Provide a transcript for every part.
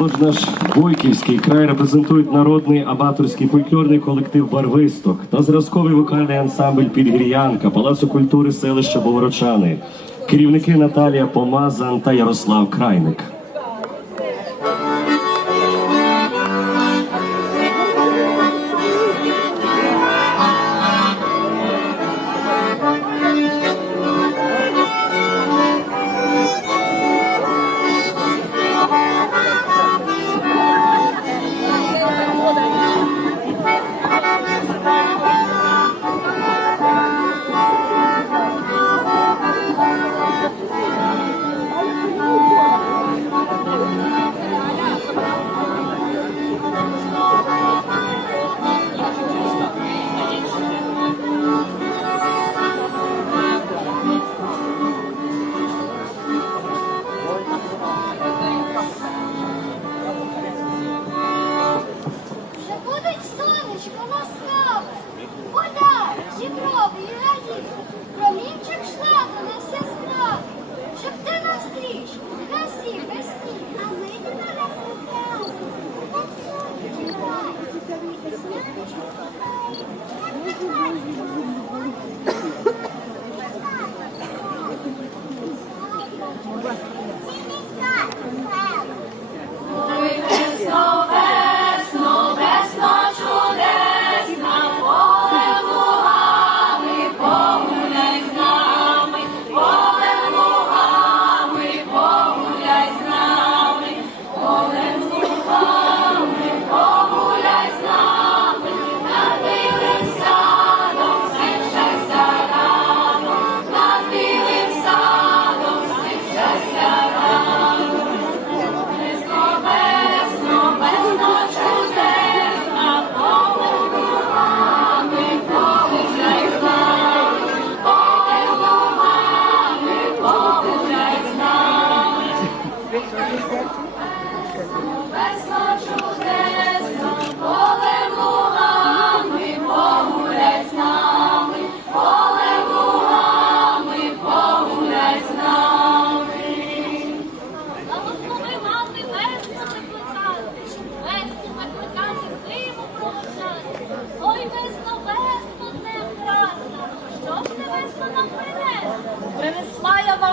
молодь наш Бойківський край репрезентують народний абаторський фольклорний колектив Барвисток та зразковий вокальний ансамбль Підгріянка, Палацу культури селища Боворочани, керівники Наталія Помазан та Ярослав Крайник.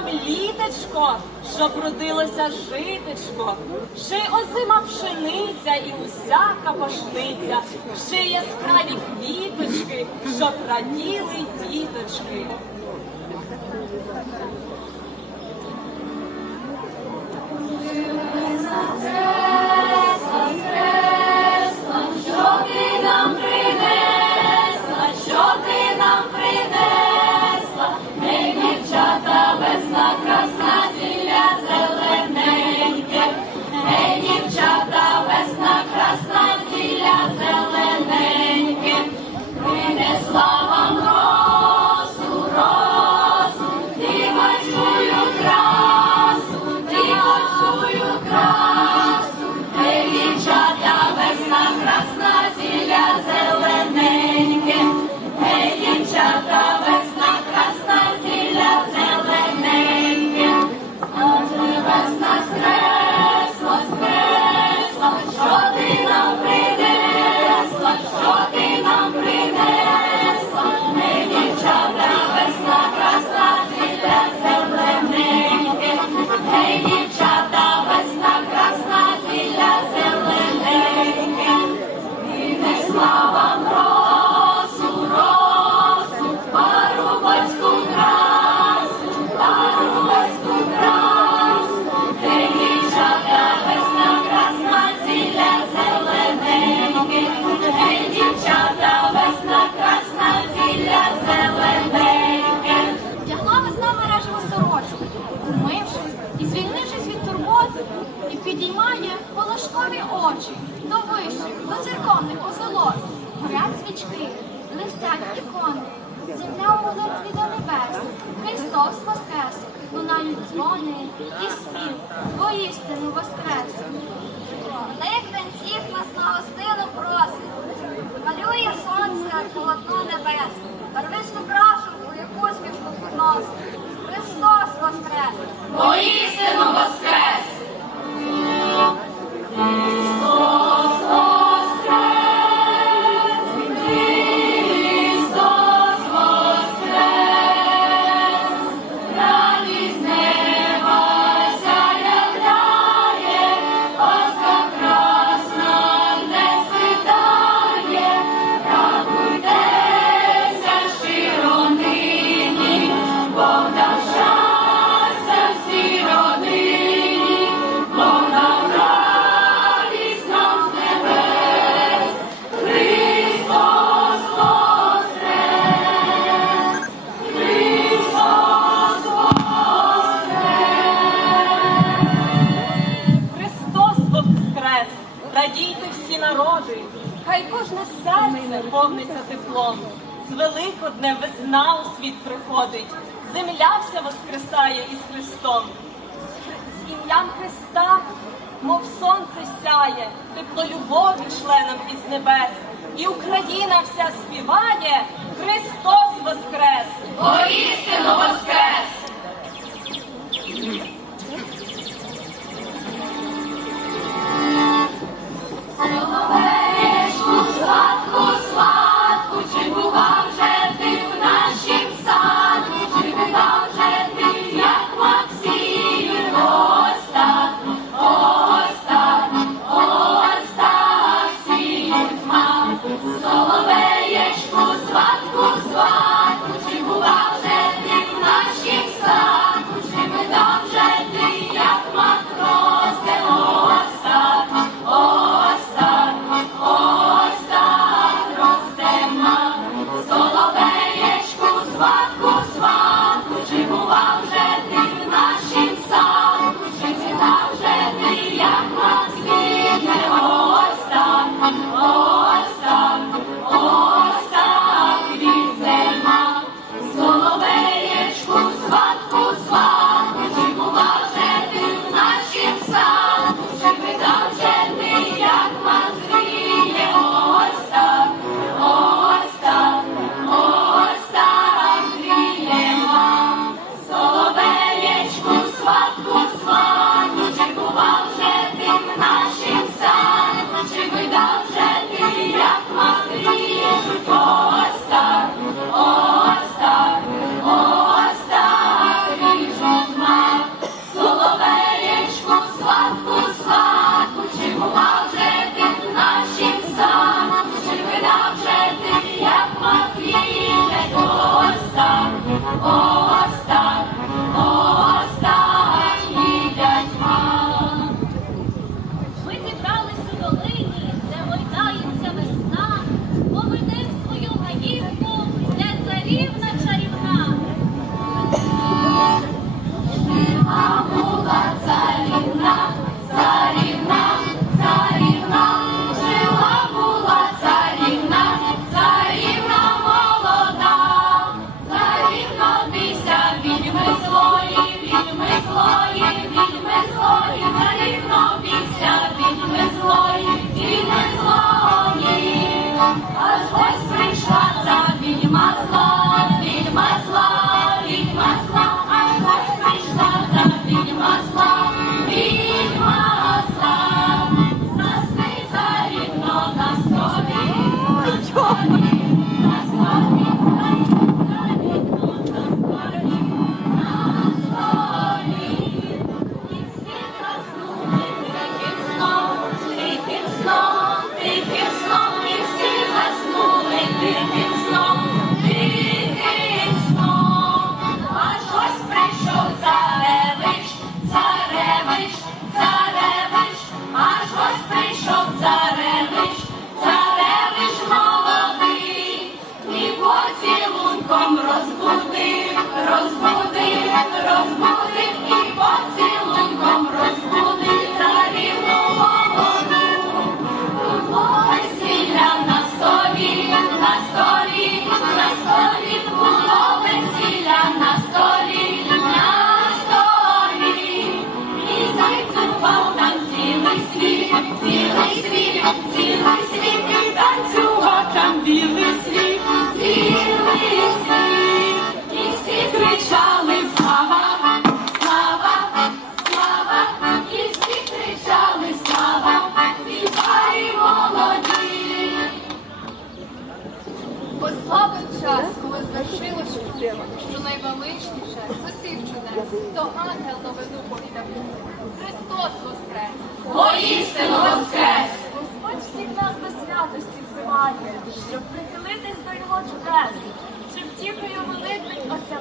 нам літечко, щоб родилося житечко, ще й озима пшениця і усяка пашниця, ще яскраві квіточки, щоб раділи діточки. Прозорі очі, до вишив, до церковних позолот, горять свічки, листять ікони, земля у молитві до небес, Христос воскрес, лунають дзвони і спів, воістину воскрес. Них танців нас на гостину просить, малює сонце, полотно небес, барвисту красу, у яку співку носить. Христос воскрес! радійте всі народи, хай кожне серце повниться теплом. З великодне весна у світ приходить, земля вся воскресає із Христом. З ім'ям Христа, мов сонце сяє, тепло любові членам із небес, і Україна вся співає, Христос Воскрес! Воістину Воскрес!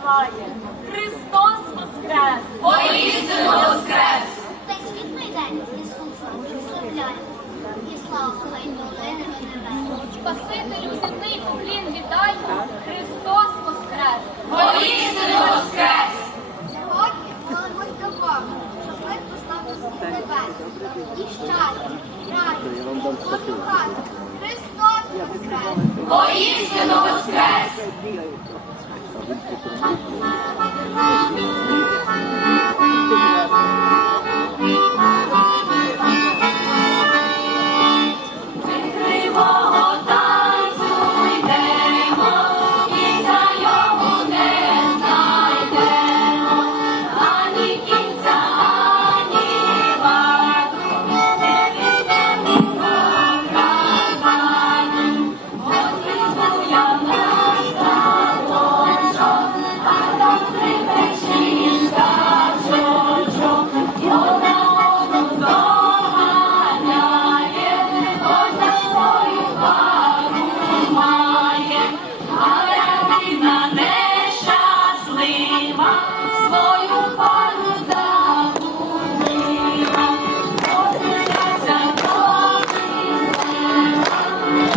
співає. Христос Воскрес! Воістину Воскрес! Цей світлий день Ісуса прославляє, і слава Хай долини небес. Спасителю земний поклін вітай, Христос Воскрес! Воістину Воскрес! Сьогодні молимось до Бога, щоб ми поставили світ небес. І щастя, радість, і. Христос Воскрес! Воістину Воскрес!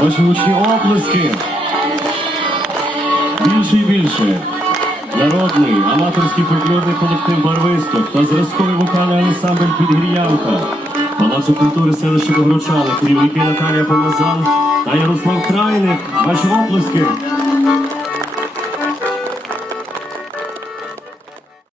Ваші учні оплески. Більше і більше. Народний аматорський фольклорний колектив Барвисток та зразковий вокальний ансамбль Підгір'янка. Палацу культури селища Богручани, керівники Наталія Помазан та Ярослав Крайник. Ваші оплески.